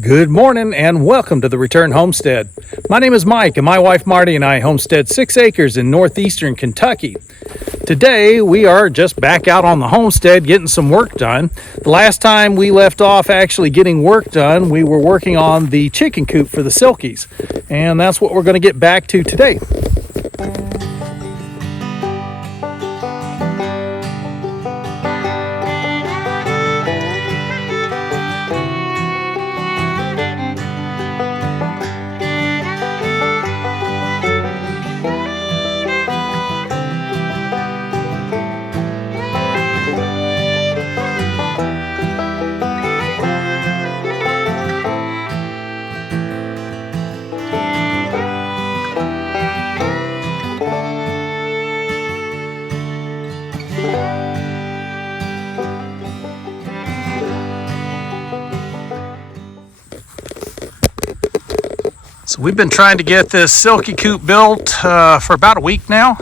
Good morning and welcome to the Return Homestead. My name is Mike and my wife Marty and I homestead 6 acres in northeastern Kentucky. Today we are just back out on the homestead getting some work done. The last time we left off actually getting work done, we were working on the chicken coop for the Silkies, and that's what we're going to get back to today. So we've been trying to get this Silkie coop built for about a week now.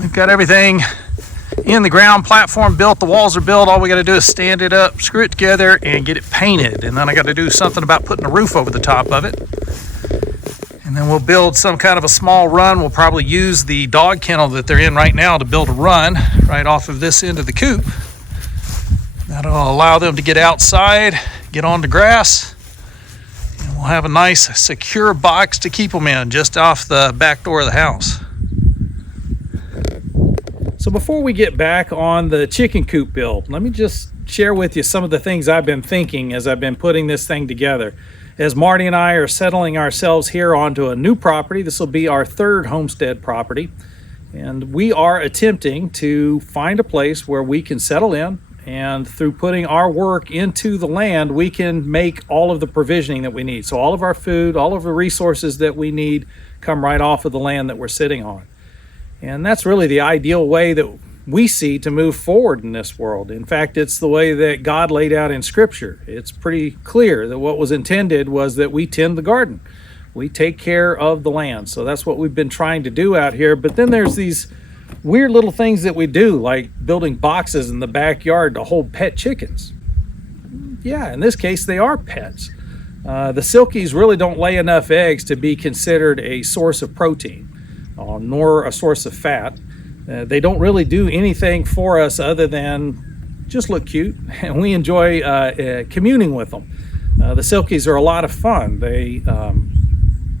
We've got everything in the ground, platform built, the walls are built. All we got to do is stand it up, screw it together, and get it painted. And then I got to do something about putting a roof over the top of it. And then we'll build some kind of a small run. We'll probably use the dog kennel that they're in right now to build a run right off of this end of the coop. That'll allow them to get outside, get on the grass. We'll have a nice secure box to keep them in just off the back door of the house. So before we get back on the chicken coop build, let me just share with you some of the things I've been thinking as I've been putting this thing together. As Marty and I are settling ourselves here onto a new property, this will be our third homestead property, and we are attempting to find a place where we can settle in. And through putting our work into the land, we can make all of the provisioning that we need. So all of our food, all of the resources that we need come right off of the land that we're sitting on. And that's really the ideal way that we see to move forward in this world. In fact, it's the way that God laid out in Scripture. It's pretty clear that what was intended was that we tend the garden. We take care of the land. So that's what we've been trying to do out here. But then there's these weird little things that we do, like building boxes in the backyard to hold pet chickens. Yeah, in this case, they are pets. The Silkies really don't lay enough eggs to be considered a source of protein, nor a source of fat. They don't really do anything for us other than just look cute, and we enjoy communing with them. The Silkies are a lot of fun. They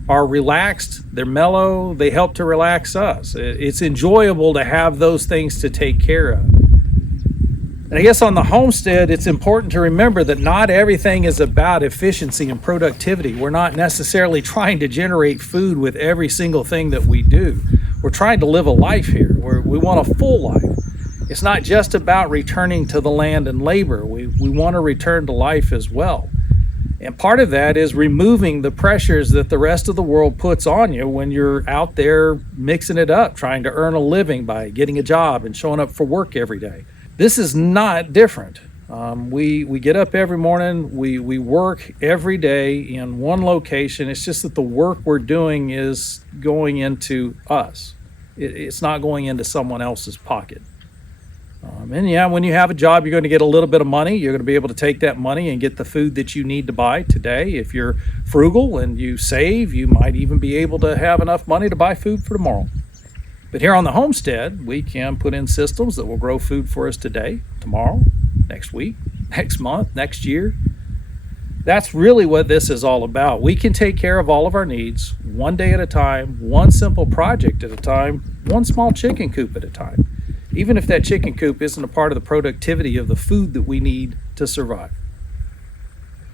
are relaxed, they're mellow, they help to relax us. It's enjoyable to have those things to take care of. And I guess on the homestead, it's important to remember that not everything is about efficiency and productivity. We're not necessarily trying to generate food with every single thing that we do. We're trying to live a life here where we want a full life. It's not just about returning to the land and labor. We want to return to life as well. And part of that is removing the pressures that the rest of the world puts on you when you're out there mixing it up, trying to earn a living by getting a job and showing up for work every day. This is not different. We get up every morning, we work every day in one location. It's just that the work we're doing is going into us. It's not going into someone else's pocket. And yeah, when you have a job, you're going to get a little bit of money. You're going to be able to take that money and get the food that you need to buy today. If you're frugal and you save, you might even be able to have enough money to buy food for tomorrow. But here on the homestead, we can put in systems that will grow food for us today, tomorrow, next week, next month, next year. That's really what this is all about. We can take care of all of our needs one day at a time, one simple project at a time, one small chicken coop at a time. Even if that chicken coop isn't a part of the productivity of the food that we need to survive.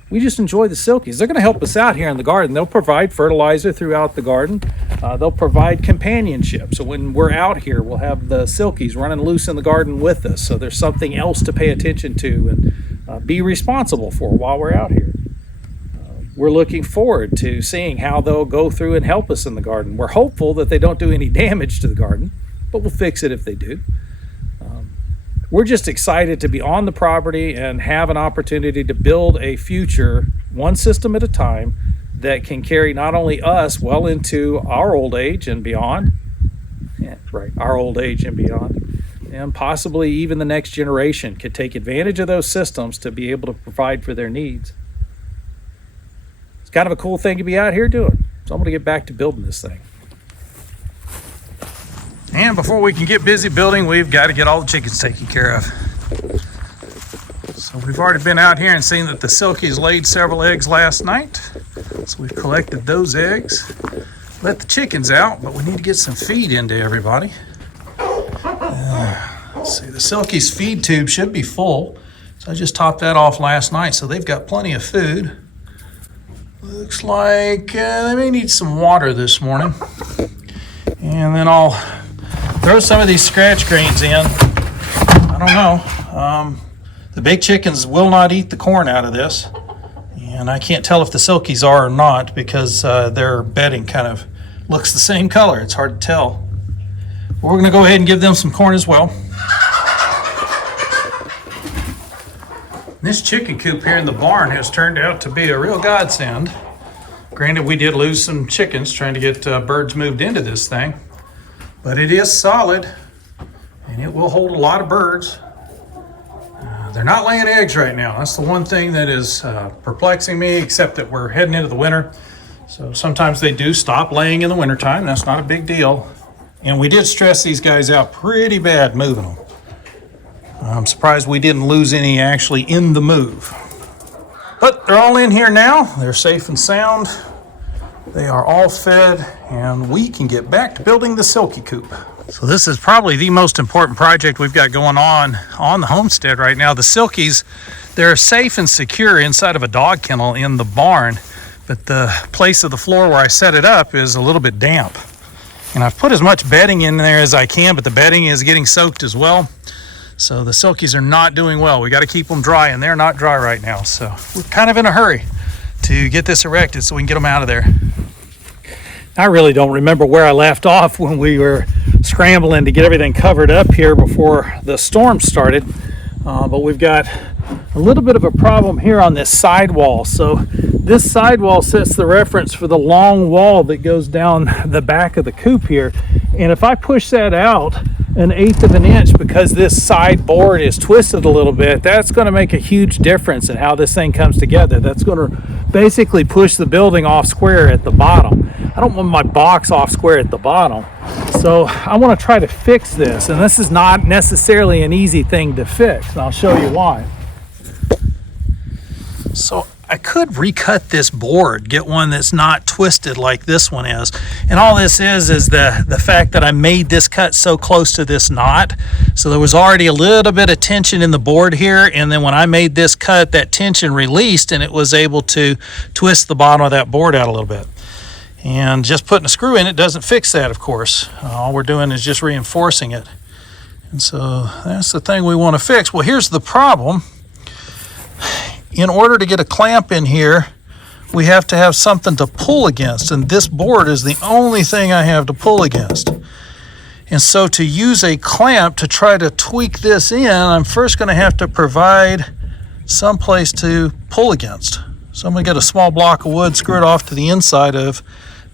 We just enjoy the Silkies. They're going to help us out here in the garden. They'll provide fertilizer throughout the garden. They'll provide companionship. So when we're out here, we'll have the Silkies running loose in the garden with us. So there's something else to pay attention to and be responsible for while we're out here. We're looking forward to seeing how they'll go through and help us in the garden. We're hopeful that they don't do any damage to the garden, but we'll fix it if they do. We're just excited to be on the property and have an opportunity to build a future, one system at a time, that can carry not only us well into our old age and beyond, our old age and beyond, and possibly even the next generation could take advantage of those systems to be able to provide for their needs. kind of a cool thing to be out here doing. So I'm going to get back to building this thing. And before we can get busy building, we've got to get all the chickens taken care of. So we've already been out here and seen that the Silkies laid several eggs last night. So we've collected those eggs, let the chickens out, but we need to get some feed into everybody. Let's see, the Silkies feed tube should be full. So I just topped that off last night, so they've got plenty of food. Looks like they may need some water this morning. And then I'll throw some of these scratch grains in. I don't know. The big chickens will not eat the corn out of this. And I can't tell if the Silkies are or not because their bedding kind of looks the same color. It's hard to tell. We're going to go ahead and give them some corn as well. This chicken coop here in the barn has turned out to be a real godsend. Granted, we did lose some chickens trying to get birds moved into this thing, but it is solid and it will hold a lot of birds. They're not laying eggs right now. That's the one thing that is perplexing me, except that we're heading into the winter. So sometimes they do stop laying in the wintertime. That's not a big deal. And we did stress these guys out pretty bad moving them. I'm surprised we didn't lose any actually in the move. But they're all in here now. They're safe and sound. They are all fed, and we can get back to building the Silkie coop. So this is probably the most important project we've got going on the homestead right now. The Silkies, they're safe and secure inside of a dog kennel in the barn, but the place of the floor where I set it up is a little bit damp. And I've put as much bedding in there as I can, but the bedding is getting soaked as well. So the Silkies are not doing well. We got to keep them dry, and they're not dry right now. So we're kind of in a hurry to get this erected so we can get them out of there. I really don't remember where I left off when we were scrambling to get everything covered up here before the storm started. But we've got a little bit of a problem here on this sidewall. So this sidewall sets the reference for the long wall that goes down the back of the coop here. And if I push that out 1/8 of an inch because this side board is twisted a little bit, that's going to make a huge difference in how this thing comes together. That's going to basically push the building off square at the bottom. I don't want my box off square at the bottom. So I want to try to fix this, and this is not necessarily an easy thing to fix, and I'll show you why. So I could recut this board, get one that's not twisted like this one is. And all this is the fact that I made this cut so close to this knot. So there was already a little bit of tension in the board here, and then when I made this cut, that tension released and it was able to twist the bottom of that board out a little bit. And just putting a screw in it doesn't fix that, of course. All we're doing is just reinforcing it. And so that's the thing we want to fix. Well, here's the problem. In order to get a clamp in here, we have to have something to pull against, and this board is the only thing I have to pull against. And so to use a clamp to try to tweak this in, I'm first going to have to provide some place to pull against. So I'm going to get a small block of wood, screw it off to the inside of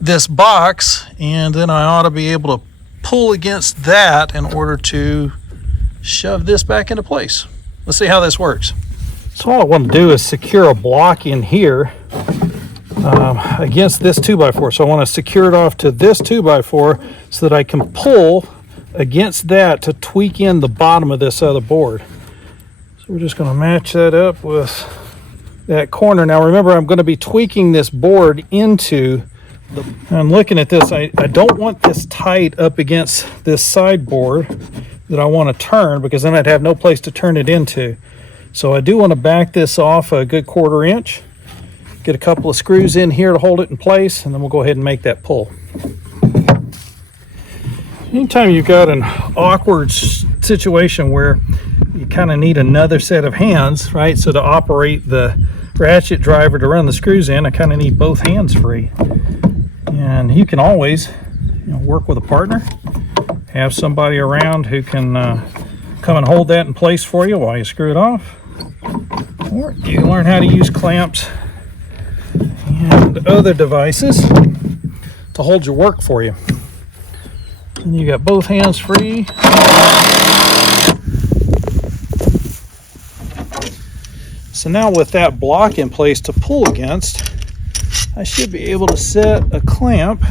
this box, and then I ought to be able to pull against that in order to shove this back into place. Let's see how this works. So all I want to do is secure a block in here against this 2x4. So I want to secure it off to this 2x4 so that I can pull against that to tweak in the bottom of this other board. So we're just going to match that up with that corner. Now remember, I'm going to be tweaking this board into the... I'm looking at this. I don't want this tight up against this sideboard that I want to turn, because then I'd have no place to turn it into. So I do want to back this off a good 1/4 inch, get a couple of screws in here to hold it in place, and then we'll go ahead and make that pull. Anytime you've got an awkward situation where you kind of need another set of hands, right? So to operate the ratchet driver to run the screws in, I kind of need both hands free. And you can always, work with a partner, have somebody around who can come and hold that in place for you while you screw it off. Or you can learn how to use clamps and other devices to hold your work for you. And you got both hands free. So now with that block in place to pull against, I should be able to set a clamp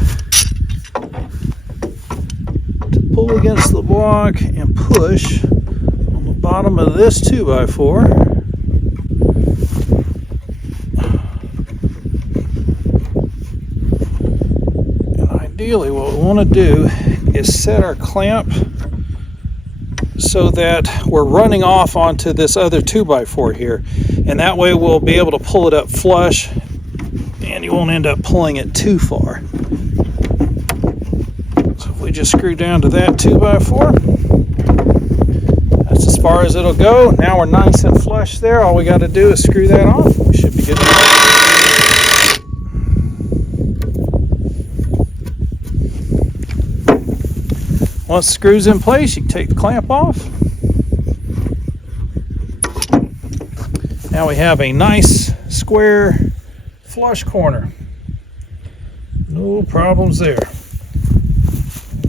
to pull against the block and push on the bottom of this 2x4. And ideally what we want to do is set our clamp so that we're running off onto this other 2x4 here, and that way we'll be able to pull it up flush and you won't end up pulling it too far. So if we just screw down to that 2x4, that's as far as it'll go. Now we're nice and flush there. All we got to do is screw that off. We should be good to go. Once the screw's in place, you can take the clamp off. Now we have a nice square flush corner. No problems there.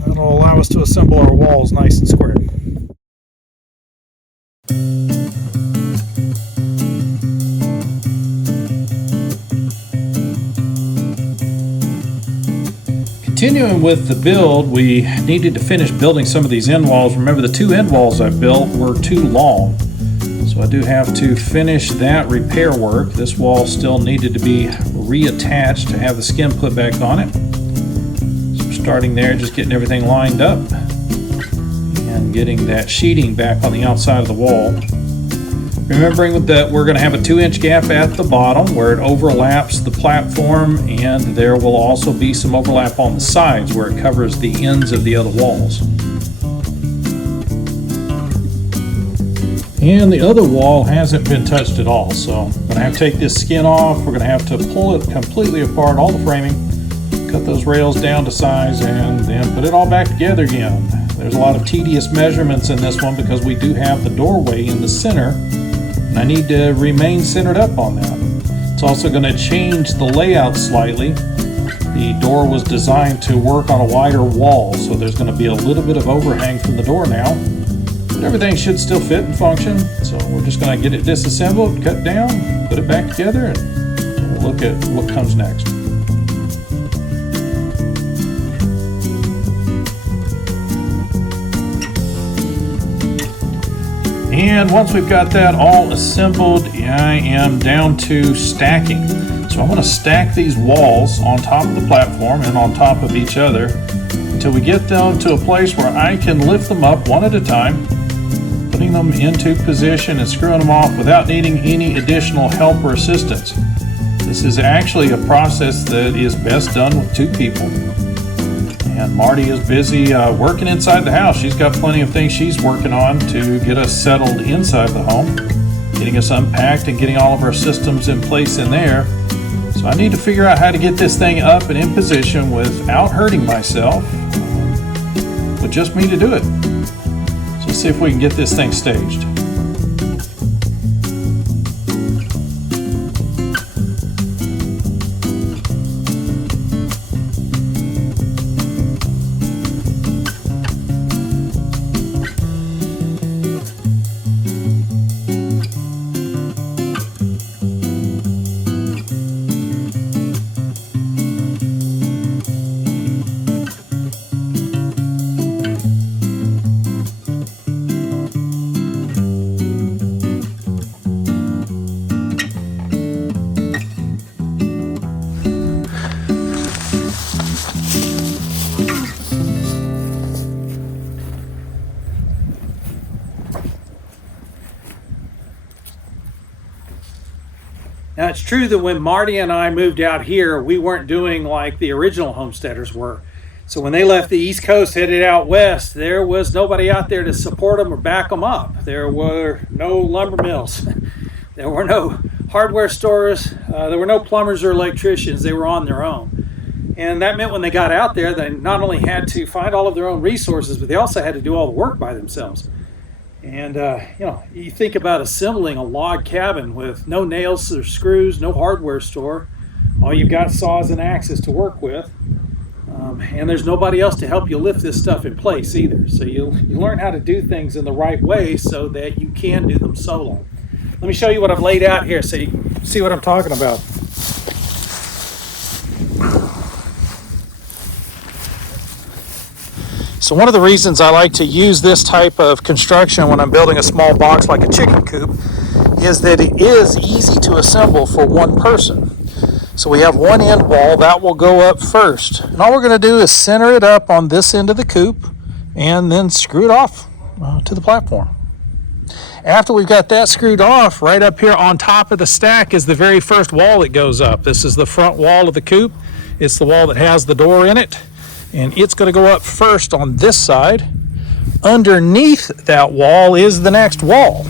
That'll allow us to assemble our walls nice and square. Continuing with the build, we needed to finish building some of these end walls. Remember, the two end walls I built were too long, so I do have to finish that repair work. This wall still needed to be reattached to have the skin put back on it. So starting there, just getting everything lined up and getting that sheeting back on the outside of the wall. Remembering that we're going to have a 2-inch gap at the bottom where it overlaps the platform, and there will also be some overlap on the sides where it covers the ends of the other walls. And the other wall hasn't been touched at all, so I'm going to have to take this skin off. We're going to have to pull it completely apart, all the framing, cut those rails down to size, and then put it all back together again. There's a lot of tedious measurements in this one because we do have the doorway in the center, and I need to remain centered up on that. It's also going to change the layout slightly. The door was designed to work on a wider wall, so there's going to be a little bit of overhang from the door now. But everything should still fit and function, so we're just going to get it disassembled, cut down, put it back together, and we'll look at what comes next. And once we've got that all assembled, I am down to stacking. So I'm going to stack these walls on top of the platform and on top of each other until we get them to a place where I can lift them up one at a time, putting them into position and screwing them off without needing any additional help or assistance. This is actually a process that is best done with two people. And Marty is busy working inside the house. She's got plenty of things she's working on to get us settled inside the home, getting us unpacked and getting all of our systems in place in there. So I need to figure out how to get this thing up and in position without hurting myself, with just me to do it. So let's see if we can get this thing staged. Now, it's true that when Marty and I moved out here, we weren't doing like the original homesteaders were. So when they left the East Coast, headed out west, there was nobody out there to support them or back them up. There were no lumber mills. There were no hardware stores. There were no plumbers or electricians. They were on their own. And that meant when they got out there, they not only had to find all of their own resources, but they also had to do all the work by themselves. And, you think about assembling a log cabin with no nails or screws, no hardware store. All you've got saws and axes to work with. And there's nobody else to help you lift this stuff in place either. So you learn how to do things in the right way so that you can do them solo. Let me show you what I've laid out here so you can see what I'm talking about. So one of the reasons I like to use this type of construction when I'm building a small box like a chicken coop is that it is easy to assemble for one person. So we have one end wall that will go up first. And all we're going to do is center it up on this end of the coop and then screw it off to the platform. After we've got that screwed off, right up here on top of the stack is the very first wall that goes up. This is the front wall of the coop. It's the wall that has the door in it. And it's going to go up first on this side. Underneath that wall is the next wall.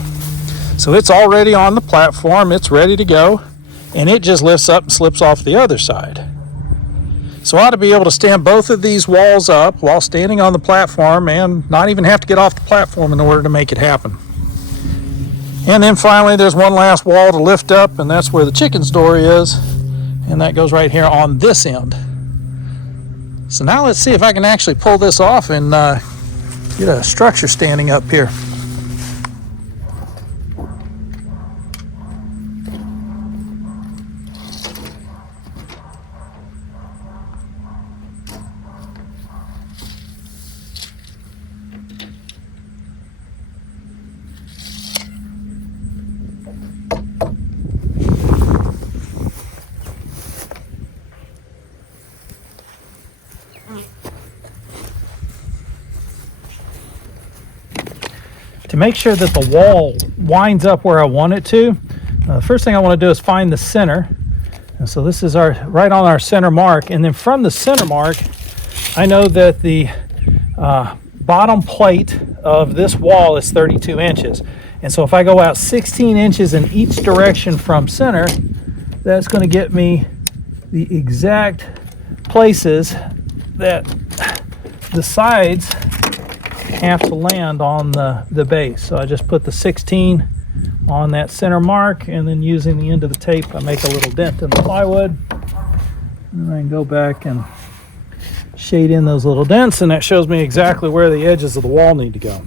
So it's already on the platform. It's ready to go. And it just lifts up and slips off the other side. So I ought to be able to stand both of these walls up while standing on the platform and not even have to get off the platform in order to make it happen. And then finally there's one last wall to lift up, and that's where the chicken's door is, and that goes right here on this end. So now let's see if I can actually pull this off and get a structure standing up here. To make sure that the wall winds up where I want it to, the first thing I want to do is find the center. And so this is right on our center mark. And then from the center mark, I know that the bottom plate of this wall is 32 inches. And so if I go out 16 inches in each direction from center, that's going to get me the exact places that the sides have to land on the base. So I just put the 16 on that center mark, and then using the end of the tape I make a little dent in the plywood, and I can go back and shade in those little dents, and that shows me exactly where the edges of the wall need to go.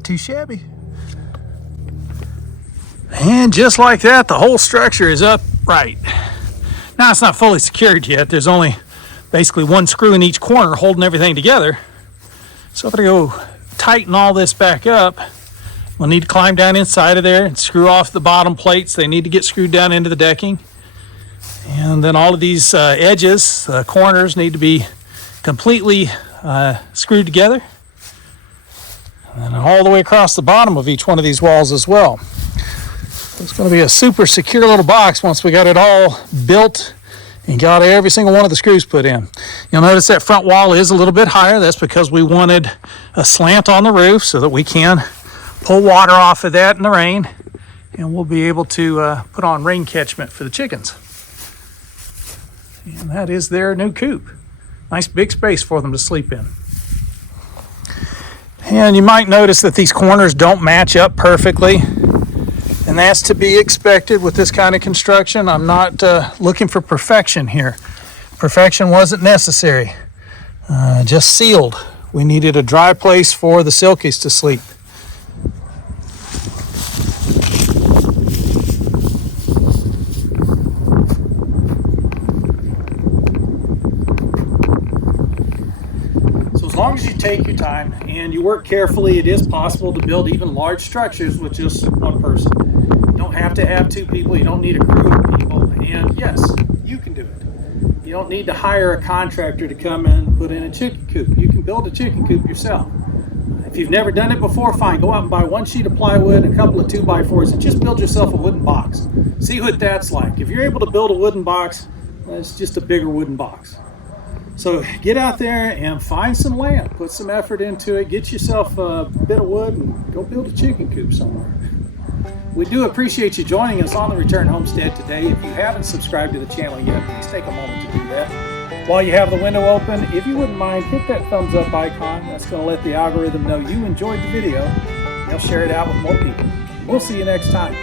Not too shabby. And just like that, the whole structure is upright. Now it's not fully secured yet. There's only basically one screw in each corner holding everything together. So if I go tighten all this back up, we'll need to climb down inside of there and screw off the bottom plates. They need to get screwed down into the decking. And then all of these edges, corners, need to be completely screwed together. And all the way across the bottom of each one of these walls as well. It's going to be a super secure little box once we got it all built and got every single one of the screws put in. You'll notice that front wall is a little bit higher. That's because we wanted a slant on the roof so that we can pull water off of that in the rain, and we'll be able to put on rain catchment for the chickens. And that is their new coop. Nice big space for them to sleep in. And you might notice that these corners don't match up perfectly, and that's to be expected with this kind of construction. I'm not looking for perfection here. Perfection wasn't necessary. Just sealed. We needed a dry place for the Silkies to sleep. As long as you take your time and you work carefully, it is possible to build even large structures with just one person. You don't have to have two people. You don't need a crew of people. And yes, you can do it. You don't need to hire a contractor to come and put in a chicken coop. You can build a chicken coop yourself. If you've never done it before, fine. Go out and buy one sheet of plywood, a couple of 2x4s, and just build yourself a wooden box. See what that's like. If you're able to build a wooden box, it's just a bigger wooden box. So get out there and find some land, put some effort into it, get yourself a bit of wood and go build a chicken coop somewhere. We do appreciate you joining us on the Return Homestead today. If you haven't subscribed to the channel yet, please take a moment to do that. While you have the window open, if you wouldn't mind, hit that thumbs up icon. That's going to let the algorithm know you enjoyed the video. They'll share it out with more people. We'll see you next time.